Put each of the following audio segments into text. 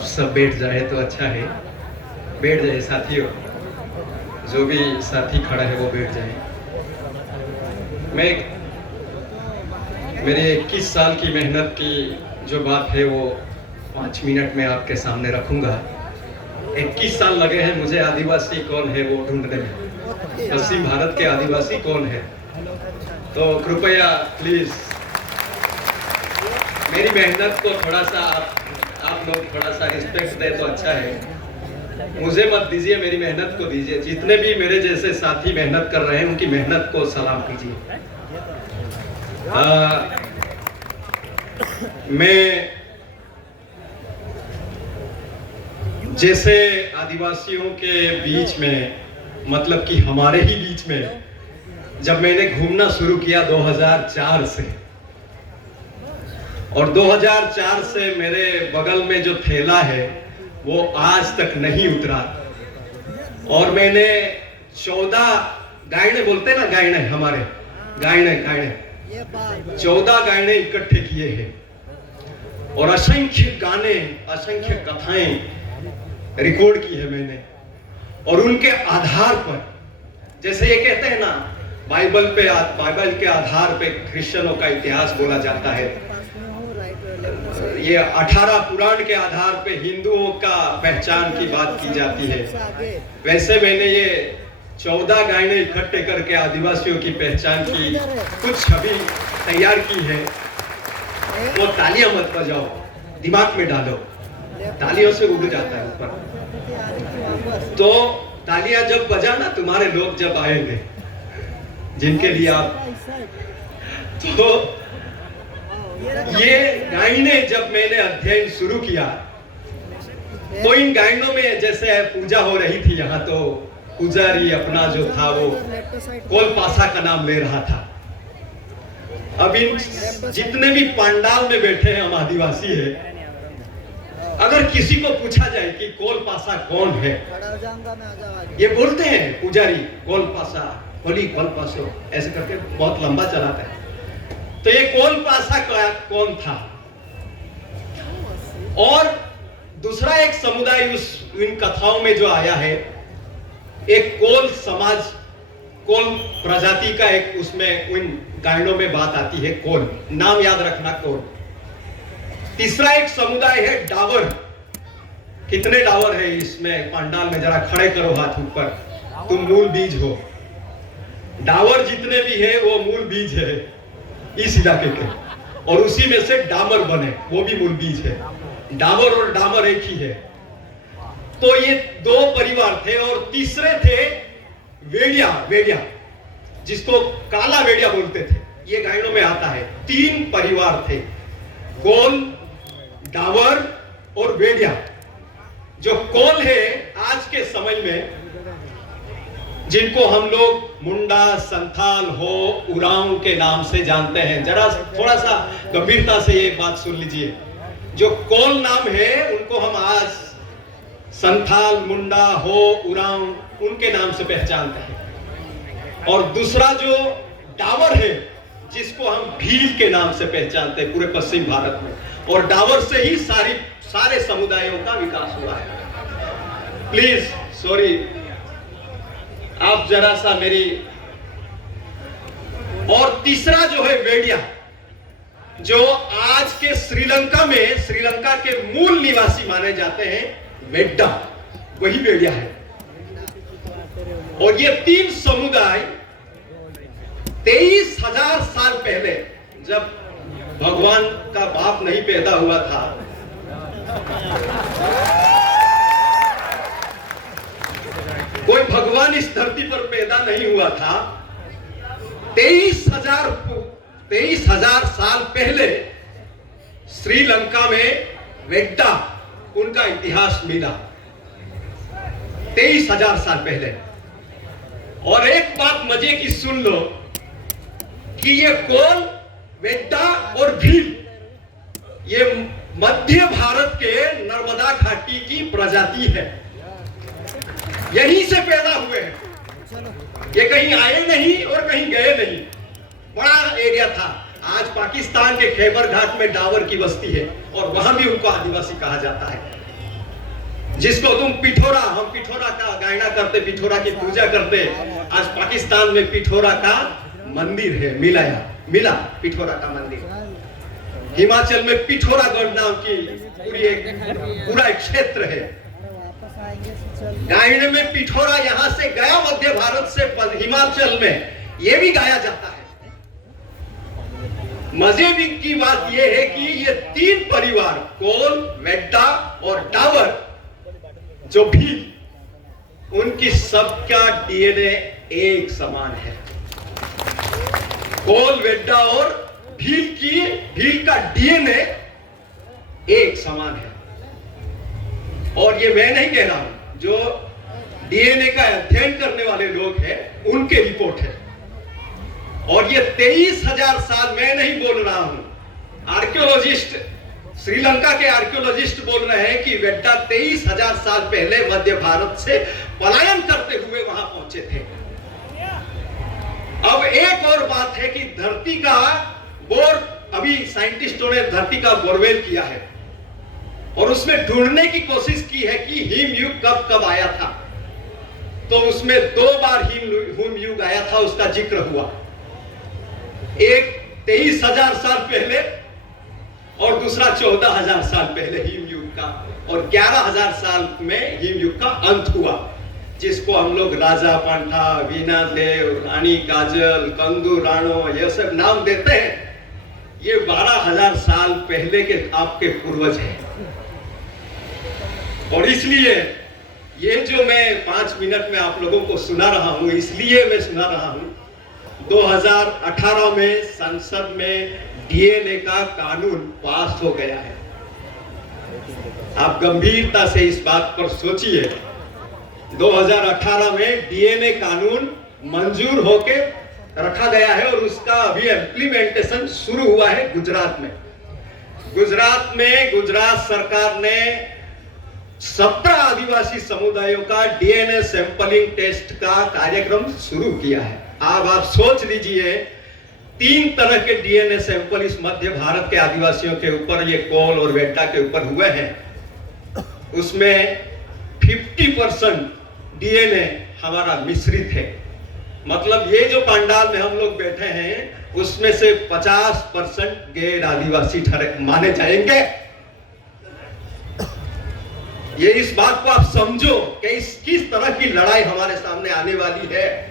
आप सब बैठ जाए तो अच्छा है। बैठ जाए साथियों, जो भी साथी खड़ा है वो बैठ जाए। मैं मेरे 21 साल की मेहनत की जो बात है वो 5 मिनट में आपके सामने रखूंगा। 21 साल लगे हैं मुझे आदिवासी कौन है वो ढूंढने में, पश्चिम भारत के आदिवासी कौन है। तो कृपया प्लीज मेरी मेहनत को थोड़ा सा आप लोग थोड़ा सा रिस्पेक्ट दे तो अच्छा है। मुझे मत दीजिए, मेरी मेहनत को दीजिए। जितने भी मेरे जैसे साथी मेहनत कर रहे हैं उनकी मेहनत को सलाम कीजिए। मैं जैसे आदिवासियों के बीच में, मतलब कि हमारे ही बीच में, जब मैंने घूमना शुरू किया 2004 से, और 2004 से मेरे बगल में जो थैला है वो आज तक नहीं उतरा। और मैंने 14 गायने बोलते ना, गायने हमारे गायने 14 गायने इकट्ठे किए हैं और असंख्य गाने, असंख्य कथाएं रिकॉर्ड की है मैंने। और उनके आधार पर, जैसे ये कहते हैं ना, बाइबल के आधार पे क्रिश्चियनों का इतिहास बोला जाता है, ये 18 पुराण के आधार पे हिंदुओं का पहचान की बात की जाती है। वैसे मैंने ये 14 गायने इकट्ठे करके आदिवासियों की पहचान की कुछ छवि तैयार की है। वो तालियां मत बजाओ, दिमाग में डालो, तालियों से उड़ जाता है ऊपर। तो तालियां जब बजाना, तुम्हारे लोग जब आएंगे जिनके लिए आप, तो ये गायने जब मैंने अध्ययन शुरू किया तो इन गायनों में जैसे पूजा हो रही थी यहाँ, तो पुजारी अपना जो था वो कोलपासा का नाम ले रहा था। अब इन जितने भी पंडाल में बैठे हैं हम आदिवासी है, अगर किसी को पूछा जाए कि कोलपासा कौन है, ये बोलते हैं पुजारी कोलपासा, होली कोलपासो, ऐसे करके बहुत लंबा चलाता है। तो ये कोलपासा कौन था? और दूसरा एक समुदाय इन कथाओं में जो आया है, एक कोल समाज, कोल प्रजाति का एक उसमें उन गायनों में बात आती है। कोल नाम याद रखना, कोल। तीसरा एक समुदाय है डावर। कितने डावर है इसमें पंडाल में? जरा खड़े करो हाथ ऊपर, तुम मूल बीज हो। डावर जितने भी है वो मूल बीज है इस इलाके के, और उसी में से डामर बने, वो भी मूल बीज है। डावर और डामर एक ही है। तो ये 2 परिवार थे। और तीसरे थे वेड़िया, वेड़िया जिसको काला वेड़िया बोलते थे, ये गायनों में आता है। 3 परिवार थे, कोल, डावर और वेड़िया। जो कोल है आज के समय में, जिनको हम लोग मुंडा, संथाल, हो, उरांव के नाम से जानते हैं। जरा थोड़ा सा गंभीरता से ये बात सुन लीजिए। जो कोल नाम है उनको हम आज संथाल, मुंडा, हो, उरांव उनके नाम से पहचानते हैं। और दूसरा जो डावर है, जिसको हम भील के नाम से पहचानते हैं पूरे पश्चिम भारत में। और डावर से ही सारे समुदायों का विकास हुआ है। प्लीज सॉरी, आप जरा सा मेरी। और तीसरा जो है वेड़िया, जो आज के श्रीलंका में, श्रीलंका के मूल निवासी माने जाते हैं, वेड्डा, वही वेड़िया है। और ये 3 समुदाय 23,000 साल पहले, जब भगवान का बाप नहीं पैदा हुआ था, कोई भगवान इस धरती पर पैदा नहीं हुआ था, 23,000 साल पहले श्रीलंका में वेड्डा, उनका इतिहास मिला 23,000 साल पहले। और एक बात मजे की सुन लो कि ये कोल, वेड्डा और भील, ये मध्य भारत के नर्मदा घाटी की प्रजाति है। यहीं से पैदा हुए हैं, ये कहीं आए नहीं और कहीं गए नहीं। बड़ा एरिया था। आज पाकिस्तान के खैबर घाट में डावर की बस्ती है और वहां भी उनको आदिवासी कहा जाता है। जिसको तुम पिठोरा, हम पिठोरा का गायना करते, पिठोरा की पूजा करते। आज पाकिस्तान में पिठोरा का मंदिर है, मिला पिठोरा का मंदिर। हिमाचल में पिठोरागढ़ नाम की पूरा एक क्षेत्र है। गायने में पिठोरा यहां से गया मध्य भारत से हिमाचल में, यह भी गाया जाता है। मजे की बात यह है कि ये तीन परिवार कोल, वेड्डा और डावर जो भी, उनकी सबका डीएनए एक समान है। कोल, वेड्डा और भील का डीएनए एक समान है। और ये मैं नहीं कह रहा हूं, जो डीएनए का अध्ययन करने वाले लोग हैं उनके रिपोर्ट है। और ये 23,000 साल मैं नहीं बोल रहा हूं, आर्कियोलॉजिस्ट, श्रीलंका के आर्कियोलॉजिस्ट बोल रहे हैं कि वेड्डा 23,000 साल पहले मध्य भारत से पलायन करते हुए वहां पहुंचे थे। अब एक और बात है कि धरती का बोर, अभी साइंटिस्टों ने धरती का बोरवेल किया है और उसमें ढूंढने की कोशिश की है कि हिम युग कब कब आया था। तो उसमें 2 बार हिम युग आया था, उसका जिक्र हुआ। एक 23,000 साल पहले और दूसरा 14,000 साल पहले हिम युग का, और 11,000 साल में हिम युग का अंत हुआ, जिसको हम लोग राजा पांठा, वीना देव, रानी काजल, कंदू राणो, ये सब नाम देते हैं। ये 12,000 साल पहले के आपके पूर्वज हैं। और इसलिए ये जो मैं 5 मिनट में आप लोगों को सुना रहा हूं, इसलिए मैं सुना रहा हूं, 2018 में संसद में डीएनए का कानून पास हो गया है। आप गंभीरता से इस बात पर सोचिए। 2018 में डीएनए कानून मंजूर होके रखा गया है और उसका अभी इम्प्लीमेंटेशन शुरू हुआ है गुजरात में। गुजरात सरकार ने 17 आदिवासी समुदायों का डीएनए सैंपलिंग टेस्ट का कार्यक्रम शुरू किया है। अब आप सोच लीजिए, 3 तरह के डीएनए सैंपल इस मध्य भारत के आदिवासियों के ऊपर, ये कोल और वेड्डा के ऊपर हुए हैं। उसमें 50% डीएनए हमारा मिश्रित है। मतलब ये जो पंडाल में हम लोग बैठे हैं, उसमें से 50% गैर आदिवासी माने जाएंगे। ये इस बात को आप समझो कि किस तरह की लड़ाई हमारे सामने आने वाली है।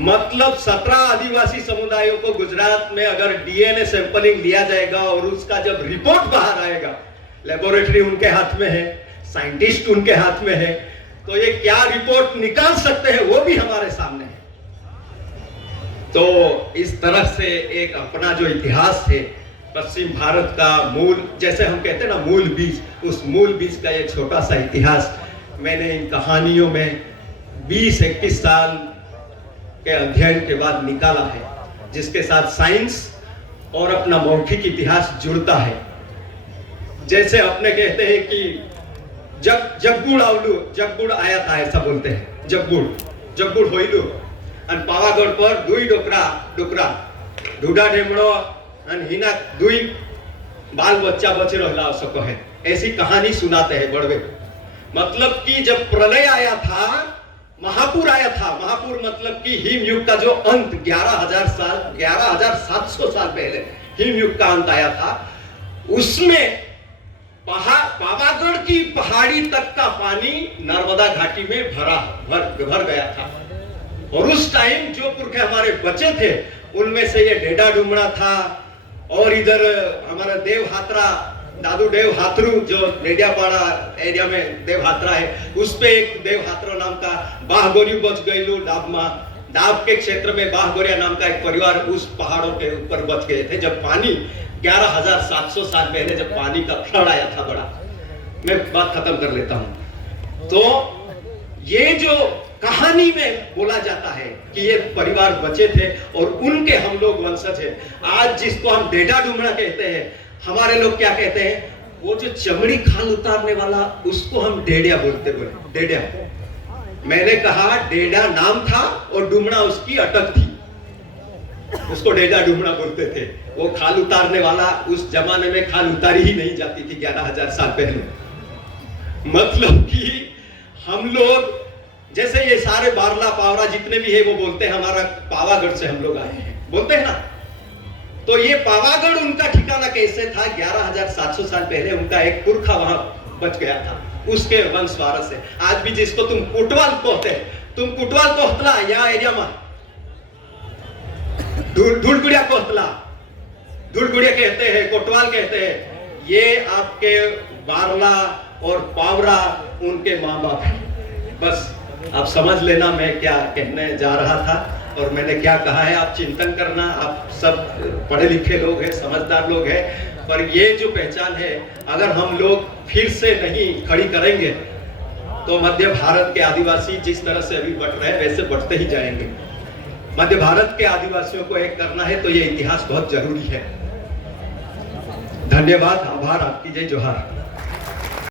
मतलब 17 आदिवासी समुदायों को गुजरात में अगर डीएनए सैंपलिंग लिया जाएगा और उसका जब रिपोर्ट बाहर आएगा, लेबोरेटरी उनके हाथ में है, साइंटिस्ट उनके हाथ में है, तो ये क्या रिपोर्ट निकाल सकते हैं वो भी हमारे सामने है। तो इस तरह से एक अपना जो इतिहास है, पश्चिम भारत का मूल, जैसे हम कहते हैं ना मूल बीज, उस मूल बीज का ये छोटा सा इतिहास मैंने इन कहानियों में 20-21 साल के अध्ययन के बाद निकाला है, जिसके साथ साइंस और अपना मौखिक इतिहास जुड़ता है। जैसे अपने कहते हैं कि जगगुड़ आया था, ऐसा बोलते हैं। जगगुड़ होइलू अन पावागढ़ पर 2 डोकरा ढूढ़ा ढेमड़ो अन हिना 2 बाल बच्चा बचे रहला सको है, ऐसी कहानी सुनाते हैं बड़वे। मतलब कि जब प्रलय आया था, महापुर आया था, महापुर मतलब कि हिम युग का जो अंत 11,700 साल पहले हिम युग का अंत आया था, उसमें पावागढ़ की पहाड़ी तक का पानी नर्मदा घाटी में भर गया था। और उस टाइम जो पुरखे हमारे बचे थे, उनमें से ये डेडा डुमड़ा था, और इधर हमारा देवहात्रा, दादू देव हाथरू, जो डेडियापाड़ा एरिया में देवहात्रा है, उस पे एक देवहात्रा नाम का बाहगोरी बच गईलू। डाब के क्षेत्र में बाहगोरिया नाम का एक परिवार उस पहाड़ों के ऊपर बच गए थे, जब पानी 11,700 साल पहले जब पानी का फ्लड आया था बड़ा। मैं बात खत्म कर लेता हूं। तो ये जो कहानी में बोला जाता है कि ये परिवार बचे थे और उनके हम लोग वंशज हैं। आज जिसको हम डेडा डुमड़ा कहते हैं, हमारे लोग क्या कहते हैं, वो जो चमड़ी खाल उतारने वाला, उसको हम डेडिया बोलते बोले, डेडिया। मैंने कहा डेडा नाम था और डुमड़ा उसकी अटक थी, उसको डेडा डुमड़ा बोलते थे। वो खाल उतारने वाला, उस जमाने में खाल उतारी ही नहीं जाती थी 11,000 साल पहले। मतलब कि हम लोग जैसे ये सारे बारला पावरा जितने भी है वो बोलते हैं हमारा पावागढ़ से हम लोग आए हैं, बोलते हैं ना। तो ये पावागढ़ उनका ठिकाना कैसे था? 11,700 साल पहले उनका एक पुरखा वहां बच गया था, उसके वंश वारस है। आज भी जिसको तुम कुटवाल कहते हैं, तुम कुटवाल कोहतला यहाँ एरिया में धूलगुड़िया कोहतला, धूलगुड़िया कहते हैं, कोटवाल कहते हैं। ये आपके बारला और पावरा उनके माँ बाप हैं। बस आप समझ लेना मैं क्या कहने जा रहा था और मैंने क्या कहा है। आप चिंतन करना, आप सब पढ़े लिखे लोग हैं, समझदार लोग हैं, पर ये जो पहचान है अगर हम लोग फिर से नहीं खड़ी करेंगे तो मध्य भारत के आदिवासी जिस तरह से अभी बढ़ रहे हैं वैसे बढ़ते ही जाएंगे। मध्य भारत के आदिवासियों को एक करना है तो ये इतिहास बहुत जरूरी है। धन्यवाद, आभार, आपकी जय जोहार।